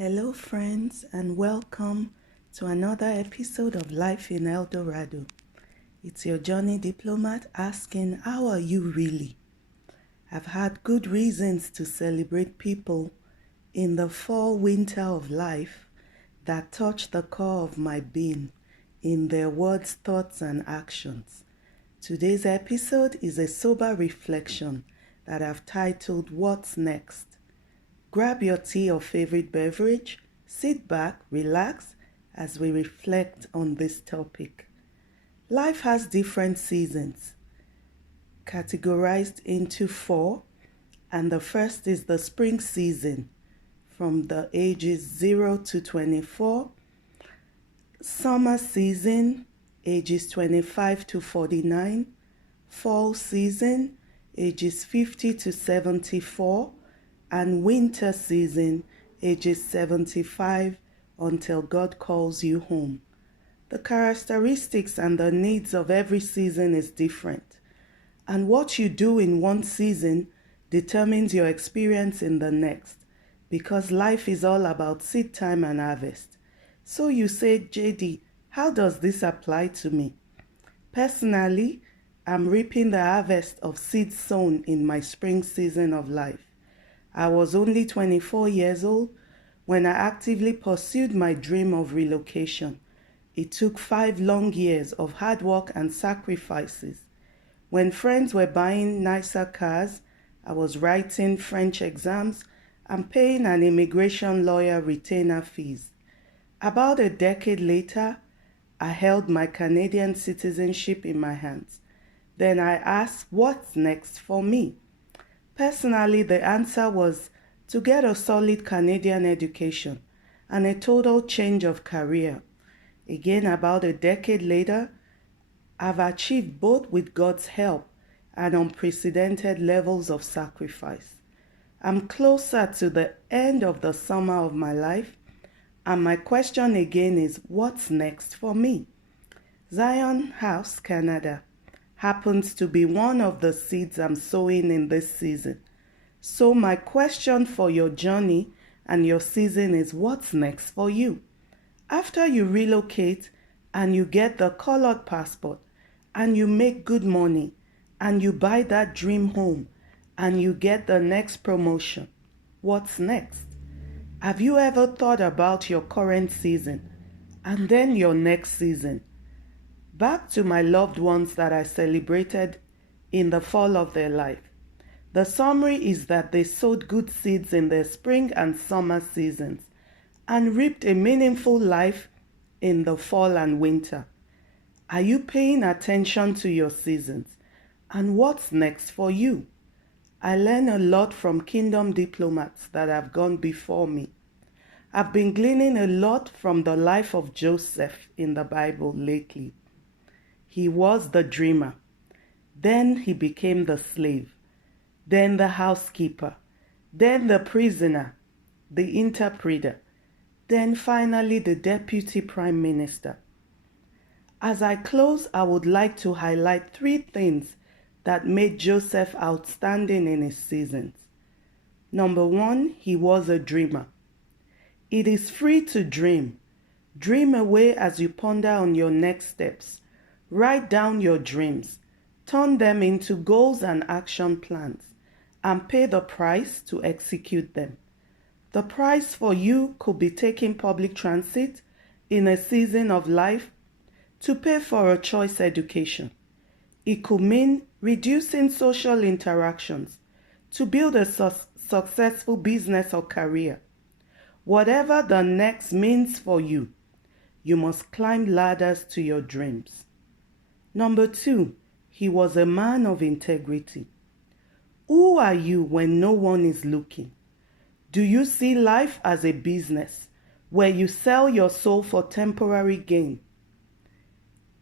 Hello, friends, and welcome to another episode of Life in El Dorado. It's your Johnny Diplomat asking, how are you really? I've had good reasons to celebrate people in the fall-winter of life that touch the core of my being in their words, thoughts, and actions. Today's episode is a sober reflection that I've titled, What's Next? Grab your tea or favorite beverage, sit back, relax as we reflect on this topic. Life has different seasons, categorized into 4, and the first is the spring season from the ages 0 to 24, summer season ages 25 to 49, fall season ages 50 to 74, and winter season ages 75 until God calls you home. The characteristics and the needs of every season is different, and what you do in one season determines your experience in the next, because life is all about seed time and harvest. So you say, JD, how does this apply to me? Personally, I'm reaping the harvest of seeds sown in my spring season of life. I was only 24 years old when I actively pursued my dream of relocation. It took 5 long years of hard work and sacrifices. When friends were buying nicer cars, I was writing French exams and paying an immigration lawyer retainer fees. About a decade later, I held my Canadian citizenship in my hands. Then I asked, what's next for me? Personally, the answer was to get a solid Canadian education and a total change of career. Again, about a decade later, I've achieved both with God's help and unprecedented levels of sacrifice. I'm closer to the end of the summer of my life, and my question again is, what's next for me? Zion House, Canada, happens to be one of the seeds I'm sowing in this season. So my question for your journey and your season is, what's next for you? After you relocate and you get the colored passport and you make good money and you buy that dream home and you get the next promotion, what's next? Have you ever thought about your current season and then your next season? Back to my loved ones that I celebrated in the fall of their life. The summary is that they sowed good seeds in their spring and summer seasons and reaped a meaningful life in the fall and winter. Are you paying attention to your seasons? And what's next for you? I learn a lot from kingdom diplomats that have gone before me. I've been gleaning a lot from the life of Joseph in the Bible lately. He was the dreamer. Then he became the slave. Then the housekeeper. Then the prisoner. The interpreter. Then finally the deputy prime minister. As I close, I would like to highlight 3 things that made Joseph outstanding in his seasons. Number 1, he was a dreamer. It is free to dream. Dream away as you ponder on your next steps. Write down your dreams, turn them into goals and action plans, and pay the price to execute them. The price for you could be taking public transit in a season of life, to pay for a choice education. It could mean reducing social interactions, to build a successful business or career. Whatever the next means for you, you must climb ladders to your dreams. Number 2, he was a man of integrity. Who are you when no one is looking? Do you see life as a business where you sell your soul for temporary gain?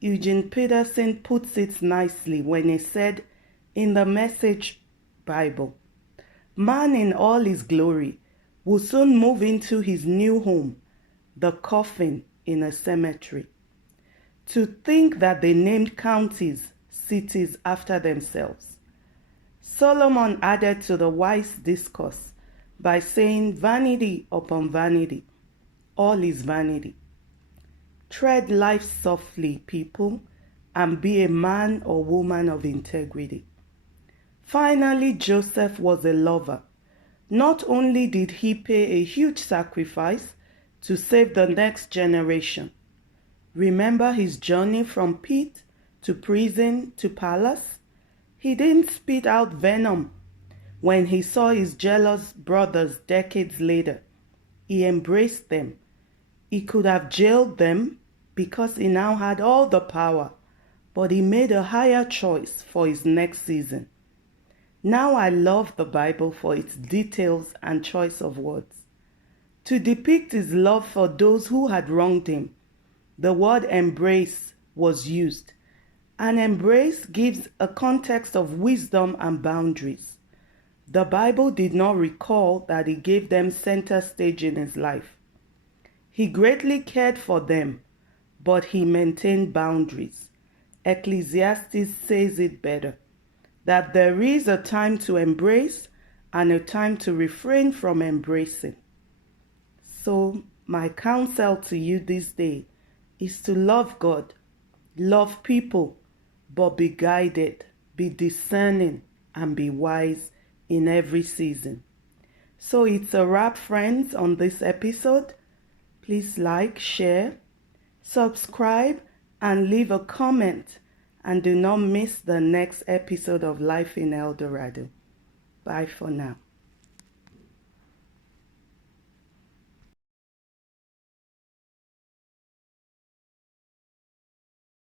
Eugene Peterson puts it nicely when he said in the Message Bible, man in all his glory will soon move into his new home, the coffin in a cemetery. To think that they named counties, cities after themselves. Solomon added to the wise discourse, by saying, "Vanity upon vanity, all is vanity." Tread life softly, people, and be a man or woman of integrity. Finally, Joseph was a lover. Not only did he pay a huge sacrifice to save the next generation. Remember his journey from pit to prison to palace? He didn't spit out venom when he saw his jealous brothers decades later. He embraced them. He could have jailed them because he now had all the power, but he made a higher choice for his next season. Now I love the Bible for its details and choice of words. To depict his love for those who had wronged him, the word embrace was used. An embrace gives a context of wisdom and boundaries. The Bible did not recall that he gave them center stage in his life. He greatly cared for them, but he maintained boundaries. Ecclesiastes says it better, that there is a time to embrace and a time to refrain from embracing. So my counsel to you this day is to love God, love people, but be guided, be discerning, and be wise in every season. So it's a wrap, friends, on this episode. Please like, share, subscribe, and leave a comment. And do not miss the next episode of Life in El Dorado. Bye for now.